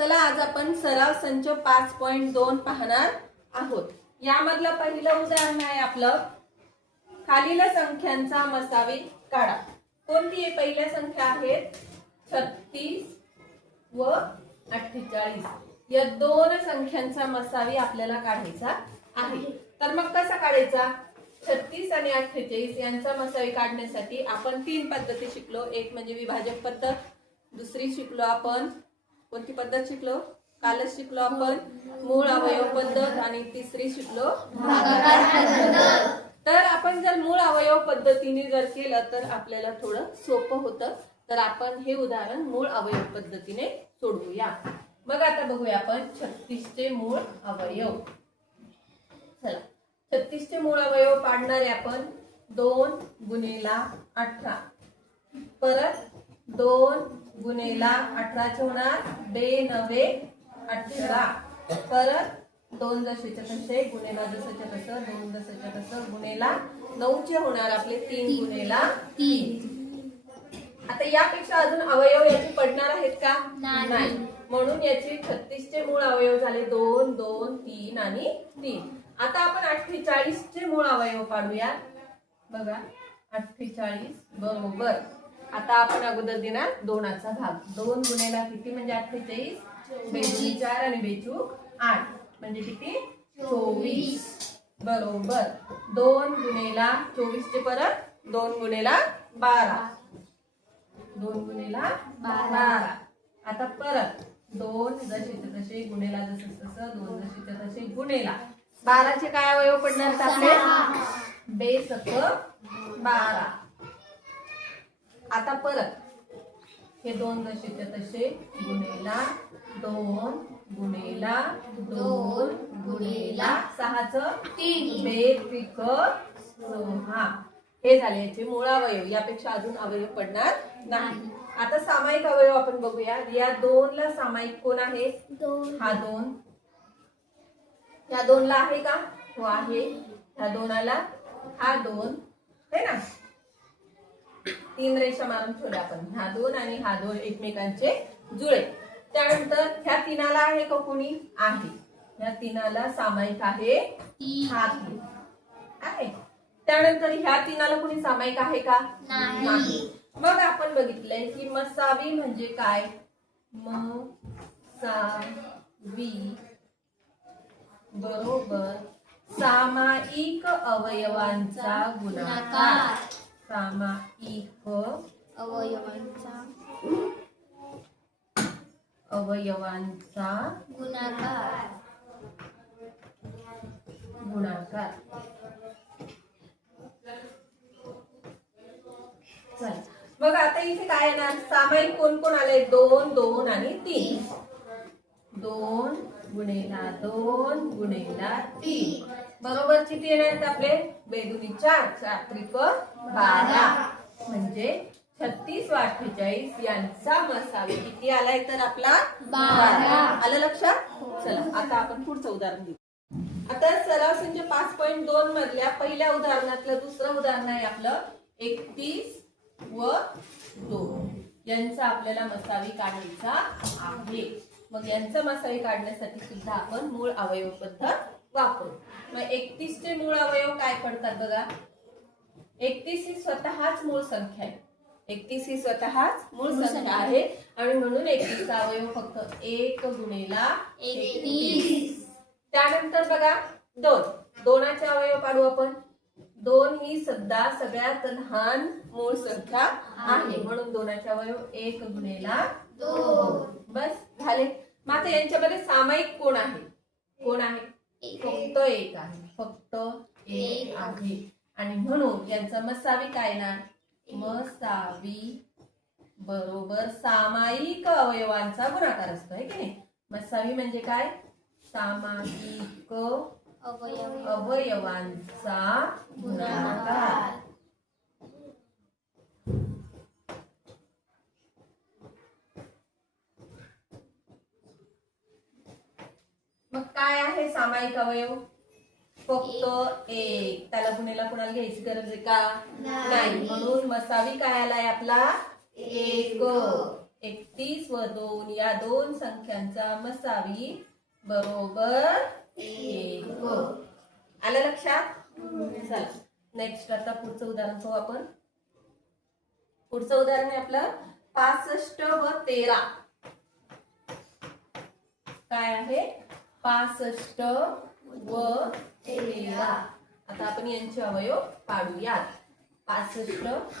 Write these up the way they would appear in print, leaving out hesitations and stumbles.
चला आज आपण सराव संच 5.2 पाहणार आहोत। यामधलं पहिलं उदाहरण आहे आपलं खालील संख्यांचा मसावी काढा। कोणती आहे? पहिल्या संख्या आहेत 36 व 48। या दोन संख्यांचा मसावी आपल्याला काढायचा आहे। तर मग कसा काढायचा? 36 आणि 48 यांचा मसावी काढण्यासाठी आपण तीन पद्धती शिकलो। एक म्हणजे विभाजक पद्धत, दुसरी शिकलो आपण कोणती पद्धत शिकलो? कालच शिकलो आपण मूळ अवयव पद्धत, आणि तिसरी शिकलो भागाकार पद्धत। तर आपण जर मूळ अवयव पद्धतीने जर केलं तर आपल्याला थोडं सोपं होतं। तर आपण हे उदाहरण मूळ अवयव पद्धतीने सोडवूया। मग आता बघूया आपण 36 चे मूळ अवयव। चला 36 चे मूळ अवयव पाडणारे आपण 2 गुणिला 18, परत 2 गुणिला 18 चे होणार 2 9 18, परत 2 जसेच्या तसे गुणिला जसेच्या तसं 2 जसेच्या तसं गुणिला 9 चे होणार आपले 3 गुणिला 3। आता यापेक्षा अजून अवयव याचे पडणार आहेत का? नाही। म्हणून याचे 36 चे मूळ अवयव झाले 2 2 3 आणि 3। आता आपण 48 चे मूळ अवयव पाडूया। बघा 48 बरोबर, आता आपण अगोदर देणार 2चा भाग। 2 गुणिला किती म्हणजे 48, 2 4 आणि 2 8 म्हणजे किती 24 बरोबर। 2 गुणिला 24 चे परत 2 गुणिला 12, 2 गुणिला 12। आता परत 2 जसेच्या तसे गुणिला जसे तसं 2 जसेच्या तसे गुणिला 12 चे काय अवयव पडणार आपले? बेस 12। आता परत हे 2 जसेच्या तसे गुणिला 2 गुणिला 2 गुणिला 6 चं 3 बेस 6। हे झाले याचे मूळ अवयव। यापेक्षा अजून अवयव पडणार नाही। आता सामायिक अवयव आपण बघूया। या 2 ला सामायिक कोण आहे? हा 2। या 2 ला आहे का? हो आहे। ह्या 2 ला हा 2 है ना, 3 रेषा मारून ठेवल्या आपण। हा 2 आणि हा 2 एकमेकांचे जुळे। त्यानंतर ह्या 3 ला आहे का कोणी? आहे। ह्या 3 ला सामायिक आहे हा 3 आहे। त्यानंतर ह्या 3 ला कोणी सामायिक आहे का? नाही। मग आपण बघितलंय की मसावी म्हणजे काय? मसावी बरोबर सामायिक अवयवांचा गुणाकार। सामायिक अवयवांचा गुणाकार। बघा आता इथे काय येणार? सामायिक कोण कोण आले? 2 2 आणि 3। 2 गुणिला 2 गुणिला 3 बरोबर किती येणार आपले? 2 2 4 4 त्रिक 12 म्हणजे 36 व 48 यांचा मसावी किती आलाय? तर आपला 12 आलं लक्षात। चला आता आपण पुढचं उदाहरण घेऊ। आता सराव संच 5.2 मधल्या पहिल्या उदाहरणातलं दुसरं उदाहरण आहे आपलं 31 व 2 यांचा आपल्याला मसावी काढायचा आहे। मग यांचा मसावी काढण्यासाठी सुद्धा आपण मूळ अवयव पद्धत वापरू। मग 31 चे मूळ अवयव काय पडतात बघा। 31 ही स्वतःच मूळ संख्या आहे। 31 ही स्वतःच मूळ संख्या आहे आणि म्हणून 31 चा अवयव फक्त 1 गुणिला 31। त्यानंतर बघा 2 2चे अवयव काढू आपण। 2 ही सुद्धा सगळ्यात लहान मूळ संख्या आहे म्हणून 2चे अवयव 1 गुणिला 2 बस झाले। मग आता यांच्यामध्ये सामायिक कोण आहे? कोण आहे? फक्त 1 आहे। फक्त 1 आहे आणि म्हणून यांचा मसावी काय ना? मसावी बरोबर सामायिक अवयवांचा गुणाकार असतो आहे की नाही। मसावी म्हणजे काय? सामायिक अवयवांचा गुणाकार। मग काय आहे सामायिक अवयव? फक्त 1। त्याला कुणाला कुणाला घ्यायची गरज आहे का? नाही। म्हणून मसावी काय आलाय आपला? 1। 31 व 2 या दोन संख्यांचा मसावी बरोबर 1. आलं लक्षात? चला नेक्स्ट आता पुढचं उदाहरण पाहू आपण. पुढचं उदाहरण आहे आपलं 65 व 13. काय आहे? 65 व 13. आता आपण यांचे अवयव पाडूयात. 65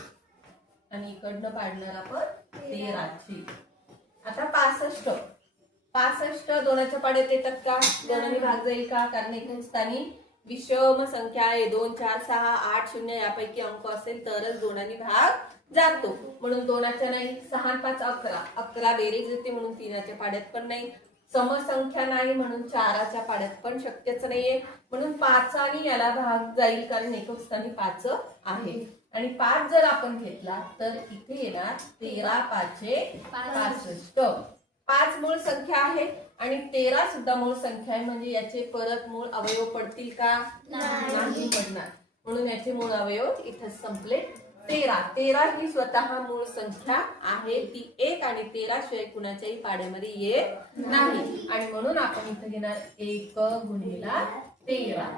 आणि इकडनं पाडणार आपण 13ची. आता 65 दोनाच्या पाड्यात येतात का? दोनाने भाग जाईल का? कारण एकूण स्थानी विषम संख्या आहे. 2 4 6 8 0 यापैकी अंक असेल तरच दोनाने भाग जातो. म्हणून दोनाच्या नाही. 6 5 11. 11 बेरीज येते म्हणून 3च्या पाड्यात पण नाही. समसंख्या नाही म्हणून 4च्या पाड्यात पण शक्यच नाहीये. म्हणून 5 आणि याला भाग जाईल कारण एकूण स्थानी 5 आहे. आणि 5 जर आपण घेतला तर इथे येणार 13 5 65. 5 मूळ संख्या आहे आणि 13 सुद्धा मूळ संख्या आहे. म्हणजे याचे परत मूळ अवयव पडतील का? नाही पडणार. म्हणून याचे मूळ अवयव इथे संपले. 13 ही स्वतः मूळ संख्या आहे. ती 1 आणि 13 शिवाय कुणाच्याही पाड्यामध्ये येत नाही. आणि म्हणून आपण इथे घेणार 1 गुणिला 13.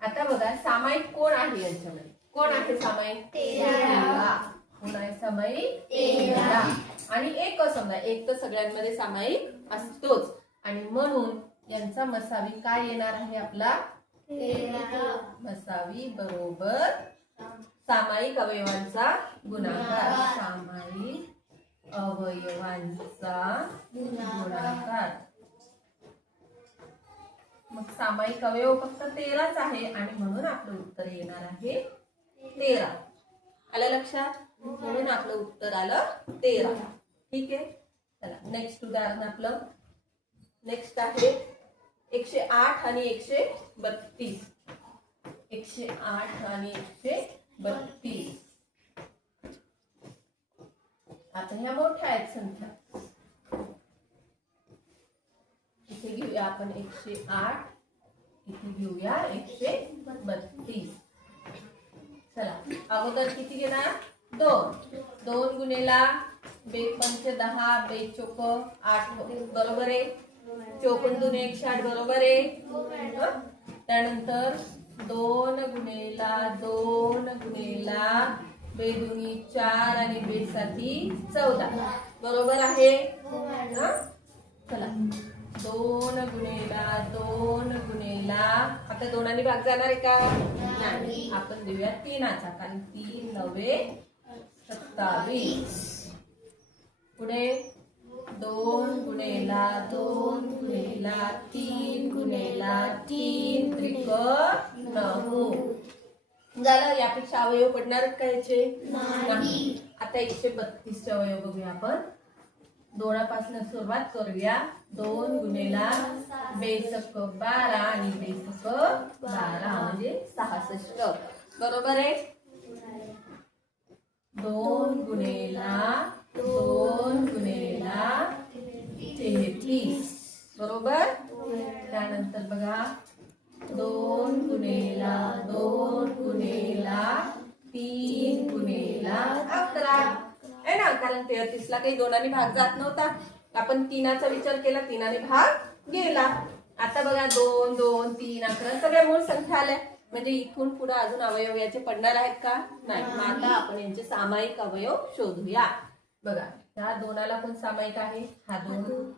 आता बघा सामायिक कोण आहे यांच्यामध्ये? कोण आहे सामायिक? 13. कोण आहे सामायिक? 13. आणि एक समजा एक तर सगळ्यांमध्ये सामायिक असतोच. आणि म्हणून यांचा मसावी काय येणार आहे आपला? 13. मसावी बरोबर सामायिक अवयवांचा गुणाकार. सामायिक अवयवांचा गुणाकार. मग सामायिक अवयव फक्त 13च आहे आणि म्हणून आपलं उत्तर येणार आहे 13. आलं लक्षात? म्हणून आपलं उत्तर आलं 13. ठीक आहे. चला नेक्स्ट उदाहरण आपलं. नेक्स्ट आहे 108 आणि 132. 108 आणि 132. आता ह्या मोठ्या आहेत संख्या. इथे घेऊया आपण 108. इथे घेऊया 132. चला अगोदर किती घेणार? 2 गुणिला 2 पंच 10 2 चोक 8 बरोबर आहे. 54 दुने 108 बरोबर आहे. त्यानंतर 2 गुणिला 2 दुनी 4 आणि 2 साती 14 बरोबर आहे. चला 2 गुणिला आता दोनांनी भाग जाणार आहे का? नाही. आपण देऊया 3चा कारण 3 9 27. पुढे 2 गुणिला 3 त्रिक 9 झालं. यापेक्षा अवयव पडणार का याचे? नाही. आता 132 चे अवयव बघूया आपण. 2पासून सुरुवात करूया. 2 गुणिला 2 12 आणि 2 12 म्हणजे 66 बरोबर आहे. 2 गुणिला 33 बरोबर. त्यानंतर बघा 2 गुणिला 3 गुणिला 11 आहे ना. कारण 33 ला काही दोनांनी भाग जात नव्हता. आपण 3चा विचार केला. 3ने भाग गेला. आता बघा 2 2 3 11 सगळ्या मूळ संख्या आल्या. म्हणजे इथून पुढे अजून अवयव याचे पडणार आहेत का? नाही. आता आपण यांचे सामायिक अवयव शोधूया. बघा ह्या दोनाला कोण सामायिक आहे? हा 2.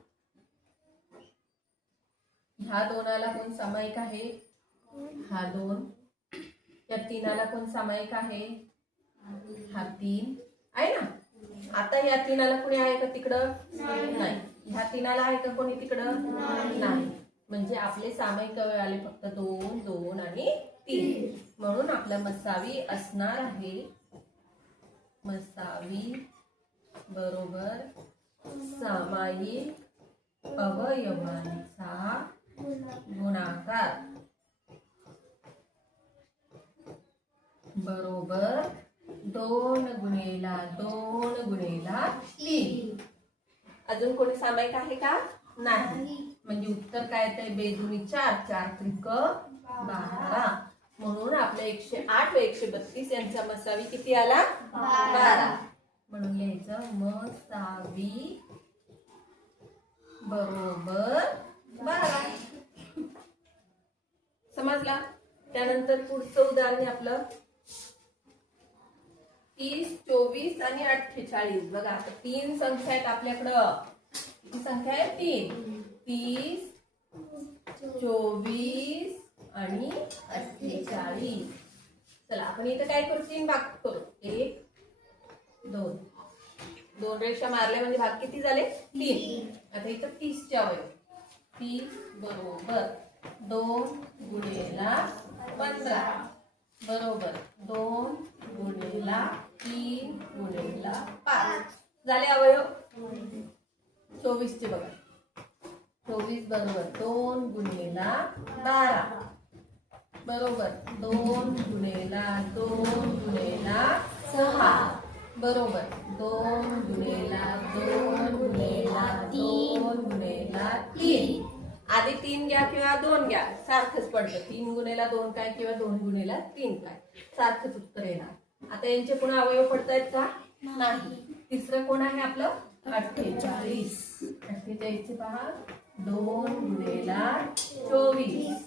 ह्या दोनाला कोण सामायिक आहे? हा 2. या 3ला कोण सामायिक आहे? हा 3 आहे ना. आता या 3ला कोणी आहे का तिकडं? नाही. ह्या 3ला आहे का कोणी तिकडं? नाही. म्हणजे आपले सामायिक अवयव आले फक्त 2 2 आणि 3. म्हणून आपला मसावी असणार आहे मसावी बरोबर सामायिक अवयवांचा गुणाकार बरोबर 2 गुणिला 3. अजून कोणी सामायिक आहे का? नाही. म्हणजे उत्तर काय येतंय? 2 दुनी 4 4 त्रिक 12. म्हणून आपल्या 108 व 132 यांचा मसावी किती आला? 12. म्हणून लिहायचं मसावी बरोबर 12. समजला? त्यानंतर पुढचं उदाहरण आहे आपलं 30, 24 आणि 48. बघा आता 3 संख्या आहेत आपल्याकडं. किती संख्या आहे? 3. 30, 24 आणि 48. चला आपण इथं काय करू? 3 भाग करू. 1, 2. 2 रेषा मारल्या म्हणजे भाग किती झाले? 3. आता इथं 30 चे अवयव. 30 बरोबर 2 गुणिले 15 बरोबर 2 गुणिले 3 गुणिले 5 झाले अवयव. 24 चे बघा. 24 बरोबर 2 गुणिले 12 बरोबर 2 गुणिले 2 गुणिले 6 बरोबर 2 गुणिले 2 गुणिले 2 गुणिले 3. आधी 3 घ्या किंवा 2 घ्या सारखंच पडतं. 3 गुणिले 2 काय किंवा 2 गुणिले 3 काय सारखंच उत्तर येणार. आता यांचे पुन्हा अवयव पडतायत का? नाही. तिसरं कोण आहे आपलं? 48. 48 चे पहा 2 गुणिले 24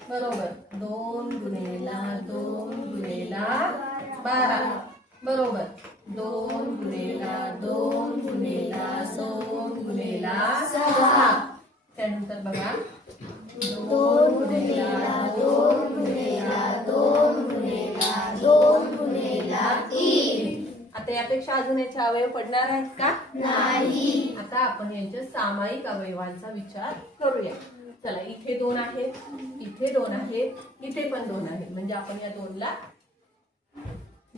बरोबर 2 गुणिले 2 गुणिले 12 बरोबर 2 गुणिले 2 गुणिले 2 गुणिले 6. त्यानंतर बघा 2 गुणिले 2 गुणिले 2 गुणिले 2 गुणिले 3. आता यापेक्षा अजून याचे अवयव पडणार आहेत का? नाही. आता आपण यांच्या सामायिक अवयवांचा विचार करूया. चला इथे 2 आहेत, इथे 2 आहेत, इथे पण 2 आहेत. म्हणजे आपण या 2 ला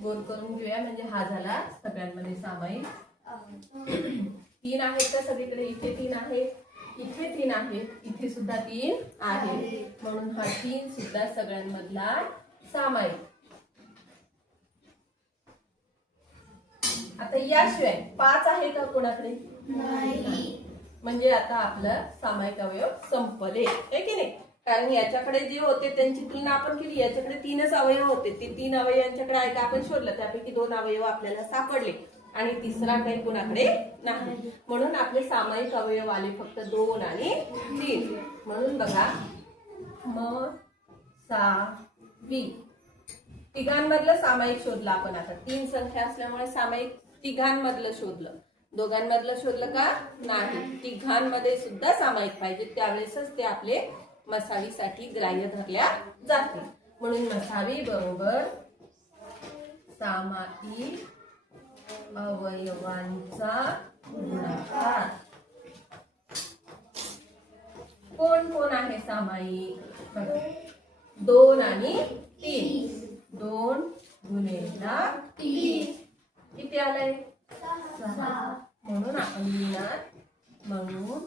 गोल करून घेऊया. म्हणजे हा झाला सगळ्यांमध्ये सामायिक. 3 आहेत का सगळीकडे? इथे 3 आहेत, इथे 3 आहेत, इथे सुद्धा 3 आहेत. म्हणून हा 3 सुद्धा सगळ्यांमधला सामायिक. आता याशिवाय 5 आहे का कोणाकडे? नाही. म्हणजे आता आपलं सामायिक अवयव संपले आहे की नाही? कारण याच्याकडे जे होते त्यांची तुलना आपण केली. याच्याकडे 3च अवयव होते. ते 3 अवयव यांच्याकडे आहे का आपण शोधलं. त्यापैकी 2 अवयव आपल्याला सापडले आणि तिसरा काही कुणाकडे नाही. म्हणून आपले सामायिक अवयव आले फक्त 2 आणि 3. म्हणून बघा म सा वी तिघांमधलं सामायिक शोधलं आपण. आता 3 संख्या असल्यामुळे सामायिक तिघांमधलं शोधलं. दोघांमधलं शोधलं का? नाही. तिघांमध्ये सुद्धा सामायिक पाहिजे. त्यावेळेसच ते आपले मसावीसाठी ग्राह्य धरल्या जातील. म्हणून मसावी बरोबर सामायिक अवयवांचा गुणाकार. कोण कोण आहे सामायिक? 2 आणि 3. 2 गुणिले 3 किती आलंय? 6. म्हणून आपण लिहिणार म्हणून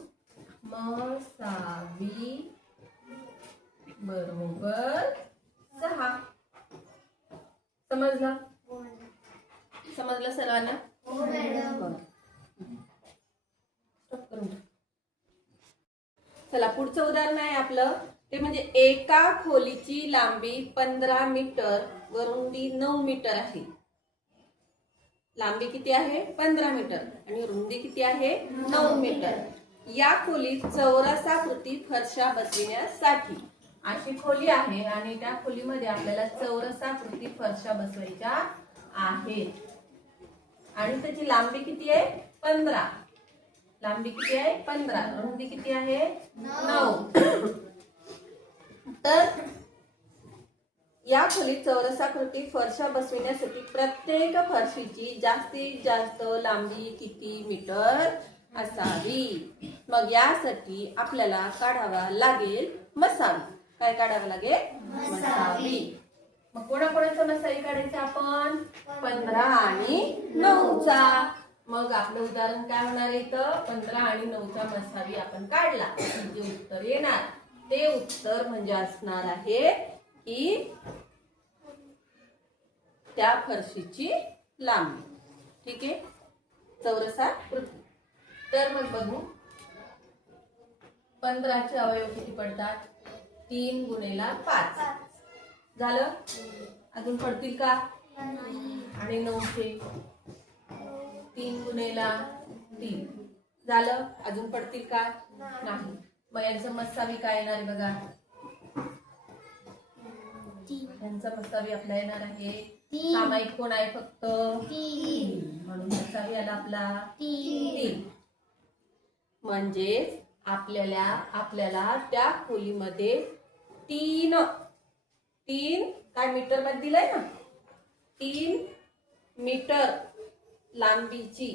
मसावी बरोबर 6. समजलं? समजलं सर्वांना? चला पुढचं उदाहरण आहे आपलं. ते म्हणजे एका खोलीची लांबी 15 मीटर व रुंदी 9 मीटर आहे. लांबी किती आहे? 15 मीटर आणि रुंदी किती आहे? 9 मीटर. या खोलीत चौरसाकृती फरशा बसविण्यासाठी अशी खोली आहे आणि त्या खोलीमध्ये आपल्याला चौरसाकृती फरशा बसवायच्या आहेत. आणि त्याची लांबी किती आहे? 15. लांबी किती आहे? 15. रुंदी किती आहे? 9. तर या खोलीत चौरसाकृती फरशा बसविण्यासाठी प्रत्येक फरशीची जास्तीत जास्त लांबी किती मीटर असावी? मग यासाठी आपल्याला काढावा लागेल मसावी. काय काढावं लागेल? मसावी. मग कोणाकोणाचा मसावी काढायचा आपण? 15 आणि 9चा. मग आपलं उदाहरण काय होणार आहे? इथं 15 आणि 9चा मसावी आपण काढला. जे उत्तर येणार ते उत्तर म्हणजे असणार आहे की त्या फरशीची लांबी. ठीक आहे? चौरसाकृती. तर मग बघू 15चे अवयव किती पडतात? 3 गुणिले 5 झालं. अजून पडतील का? आणि 9चे 3 गुणिले 3 झालं? अजून पडतील का? नाही. मग यांचं मसावी काय येणार आहे बघा? यांचा मसावी आपला येणार आहे सामायिक कोण आहे फक्त 3, म्हणून मसावी आला आपला 3. म्हणजेच आपल्याला त्या खोलीमध्ये 3 काय मीटर मध्ये दिलंय ना, 3 मीटर लांबीची,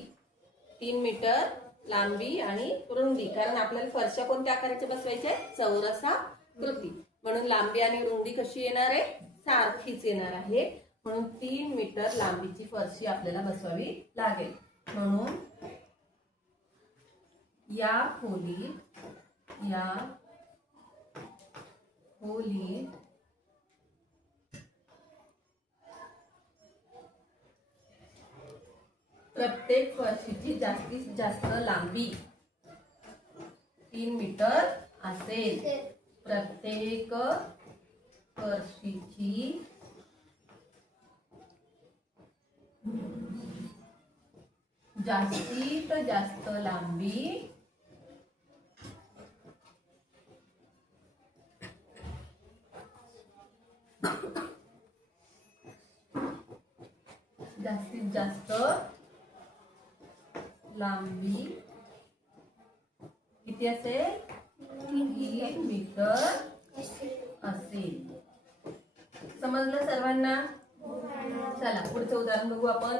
3 मीटर लांबी आणि रुंदी, कारण आपल्याला फरशा कोणत्या आकाराचे बसवायचे? चौरसाकृती. म्हणून लांबी आणि रुंदी कशी येणार आहे? सारखीच येणार आहे. म्हणून 3 मीटर लांबीची फरशी आपल्याला बसवावी लागेल. म्हणून या खोलीत प्रत्येक फरशीची जास्तीत जास्त लांबी 3 मीटर असेल. प्रत्येक फरशीची जास्तीत जास्त लांबी किती असेल? 3 मीटर असेल. समजलं सर्वांना? चला पुढचं उदाहरण बघू आपण.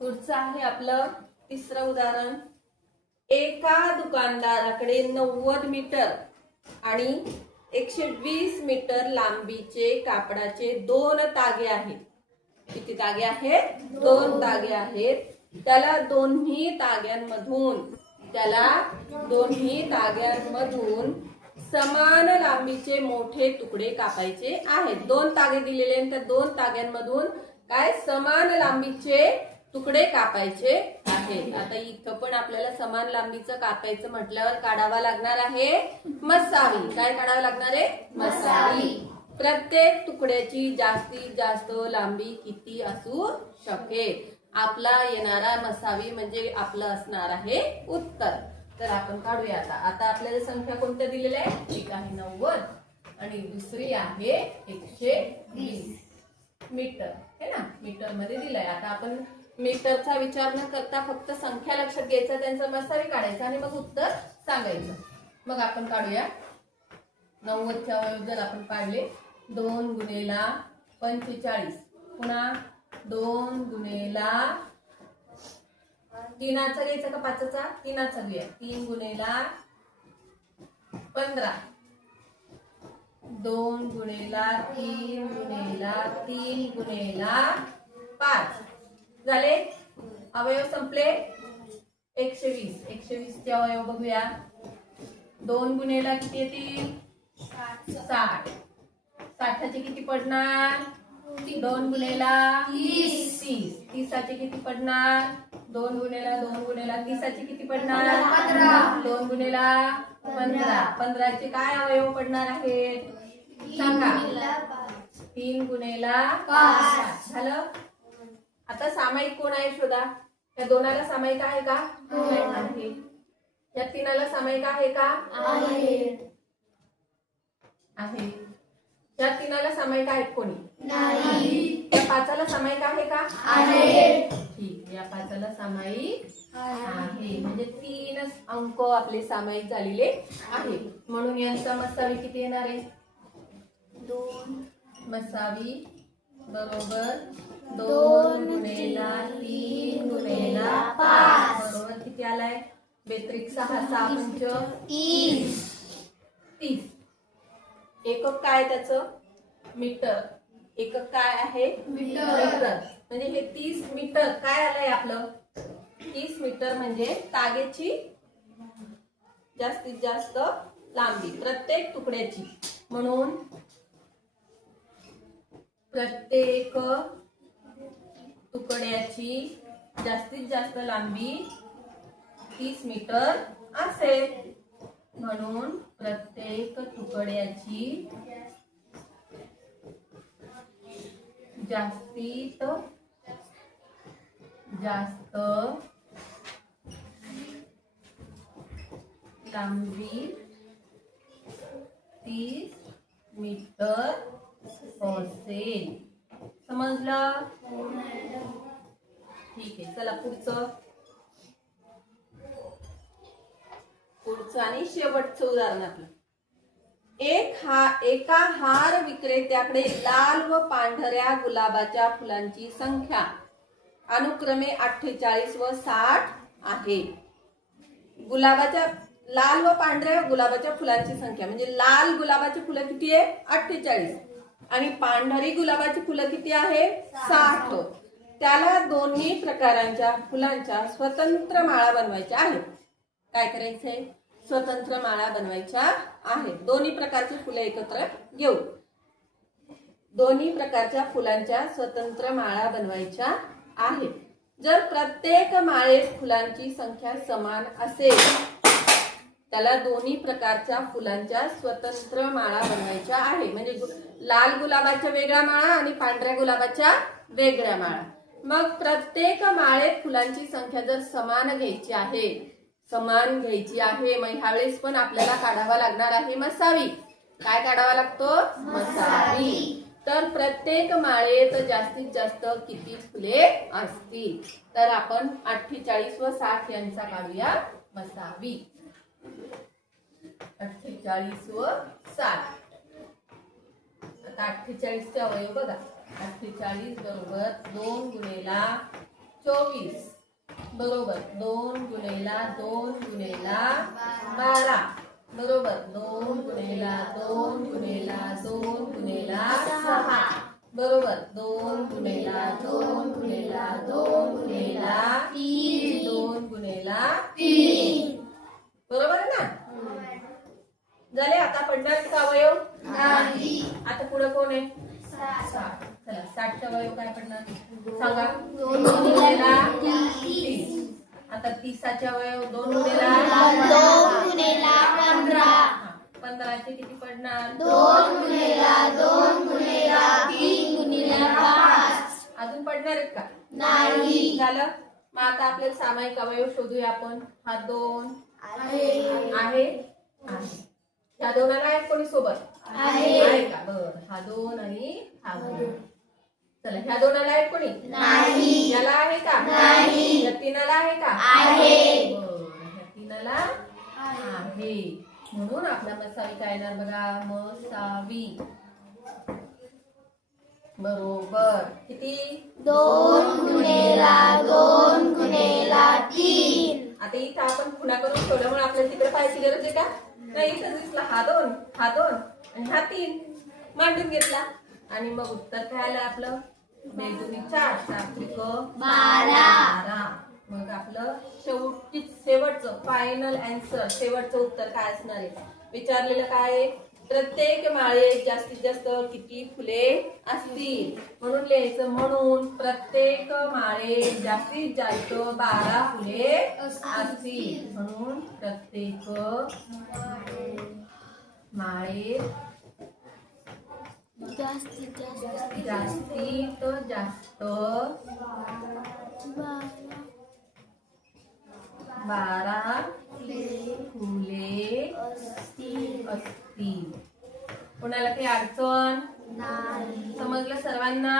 पुढचं आहे आपलं 3रं उदाहरण. एका दुकानदाराकडे 90 मीटर आणि 120 मीटर लांबीचे कापडाचे 2 तागे आहेत. किती तागे आहेत? 2 तागे आहेत. त्याला दोन्ही ताग्यांमधून समान लांबीचे मोठे तुकडे कापायचे आहेत. 2 तागे दिलेले आहेत, त्या 2 ताग्यांमधून काय समान लांबीचे तुकडे कापायचे आहेत. आता इथं पण आपल्याला समान लांबीचं कापायचं म्हटल्यावर काढावा लागणार आहे मसावी. काय काढावं लागणार आहे? मसावी. प्रत्येक तुकड्याची जास्तीत जास्त लांबी किती असू शकेल? आपला येणारा मसावी म्हणजे आपलं असणार आहे उत्तर. तर आपण काढूया. आता आपल्याला संख्या कोणत्या दिलेल्या आहे? एक आहे 90 आणि दुसरी आहे 120 मीटर, है ना? मीटर मध्ये दिलंय. आता आपण मीटरचा विचार न करता फक्त संख्या लक्षात घ्यायचा, त्यांचा मसावी काढायचा आणि मग उत्तर सांगायचं. मग आपण काढूया. 90चे अवयव जर आपण काढले 2 गुणेला 45, पुन्हा 2 गुणेला 3चा घ्यायचा का 5चा? 3चा घेऊया. 3 गुणेला 15, 2 गुणेला 3 गुणेला 3 गुणेला 5 झाले. अवयव संपले. 120 चे अवयव बघूया. 2 गुणेला किती येतील? 60. 60चे किती पडणार? 2 गुणेला 30. 30चे किती पडणार? 2 गुणेला 2 गुणेला 30चे किती पडणार? 15. 2 गुणेला 15. 15चे काय अवयव पडणार आहेत सांगा? 3 गुणेला 5 झालं. आता सामायिक कोण आहे शोधा. या 2ला सामायिक आहे का? आहे. या 3ला सामायिक आहे का? आहे. या 3ला सामायिक आहेत कोणी? नाही. या 5ला सामायिक आहे का? आहे. ठीक. या 5ला सामायिक आहे. म्हणजे 3 अंक आपले सामायिक झालेले आहे. म्हणून यांचा मसावी किती येणार आहे? 2. मसावी बरोबर 2 गुणेला 3 गुणेला 5 बरोबर किती आलाय? 42. 6 6 30. 30. एकक काय त्याचं? मीटर. एकक काय आहे? मीटर. म्हणजे हे 30 मीटर काय आलंय आपलं? 30 मीटर म्हणजे तागेची जास्तीत जास्त लांबी प्रत्येक तुकड्याची. म्हणून प्रत्येक तुकड्याची जास्तीत जास्त लांबी 30 मीटर असेल. म्हणून प्रत्येक तुकड्याची जास्तीत जास्त लांबी 30 मीटर असेल. समजलं? ठीक आहे, चला पुढचं आणि शेवटचं उदाहरण आपलं. एका हार विक्रेत्याकडे लाल व पांढऱ्या गुलाबाच्या फुलांची संख्या अनुक्रमे 48 व 60 आहे. लाल व पांढऱ्या गुलाबाच्या फुलांची संख्या म्हणजे लाल गुलाबाची फुलं किती आहे? 48 आणि पांढरी गुलाबाची फुलं किती आहे? 60. त्याला दोन्ही प्रकारांच्या फुलांच्या स्वतंत्र माळा बनवायच्या आहेत. काय करायचंय? स्वतंत्र माळा बनवायच्या आहेत. दोन्ही प्रकारची फुलं एकत्र घेऊ. दोन्ही प्रकारच्या फुलांच्या स्वतंत्र माळा बनवायच्या आहेत. जर प्रत्येक माळेत फुलांची संख्या समान असेल त्याला दोन्ही प्रकारच्या फुलांच्या स्वतंत्र माळा बनवायच्या आहे. म्हणजे लाल गुलाबाच्या वेगळ्या माळा आणि पांढऱ्या गुलाबाच्या वेगळ्या माळा. मग प्रत्येक माळेत फुलांची संख्या जर समान घ्यायची आहे मग ह्यावेळेस पण आपल्याला काढावा लागणार आहे मसावी. काय काढावा लागतो? मसावी. तर प्रत्येक माळेत जास्तीत जास्त किती फुले असतील? तर आपण 48 व 60 यांचा काढूया मसावी. 48 व 60. आता 48 चे अवयव बघा. 48 बरोबर 2 गुणेला 24 बरोबर 2 गुणेला 2 गुणेला 12 बरोबर 2 गुणेला 2 गुणेला 2 गुणेला 6 बरोबर 2 गुणेला 2 गुणेला 2 गुणेला 3 2 गुणेला 3 बरोबर आहे ना? झाले. आता पडणार का अवयव? नाही. आता पुढे कोण आहे? 60. चला 60 चा अवयव काय पडणार सांगा? 2 गुणेला 30. आता 30 चा अवयव 2 गुणेला 2 गुणेला 15. 15 चे किती पडणार? 2 गुणेला 2 गुणेला 3 गुणेला 5. अजून पडणार आहेत का? नाही. झालं. मग आता आपल्याला सामायिक अवयव शोधूया आपण. हा 2 आहे. ह्या दोनाला आहेत कोणी सोबत? आहे का? बरं. हा 2 आणि हा 2. चला ह्या दोनाला आहेत कोणी? नाही. याला आहे का? नाही. या तीनाला आहे का? आहे. बरं. ह्या तीनाला आहे. म्हणून आपला मसावी काय येणार बघा? मसावी. बरोबर. किती? 2 गुणेला 2 गुणेला 3. आता इथं आपण खुणा करून ठेवल्यामुळे आपल्याला तिकडे पाहायची गरज आहे का? नाही. इथं दिसला हा 2 आणि हा 3 मांडून घेतला आणि मग उत्तर काय आलं आपलं? बेदुनी 4 4 12. मग आपलं शेवटचं फायनल आन्सर शेवटचं उत्तर काय असणार आहे? विचारलेलं काय? प्रत्येक माळेत जास्तीत जास्त किती फुले असतील म्हणून लिहायचं. म्हणून प्रत्येक माळेत जास्तीत जास्त 12 फुले असतील. म्हणून प्रत्येक माळेत जास्तीत जास्त 12 फुले असतील. कोणाला काही अडचण? समजलं सर्वांना?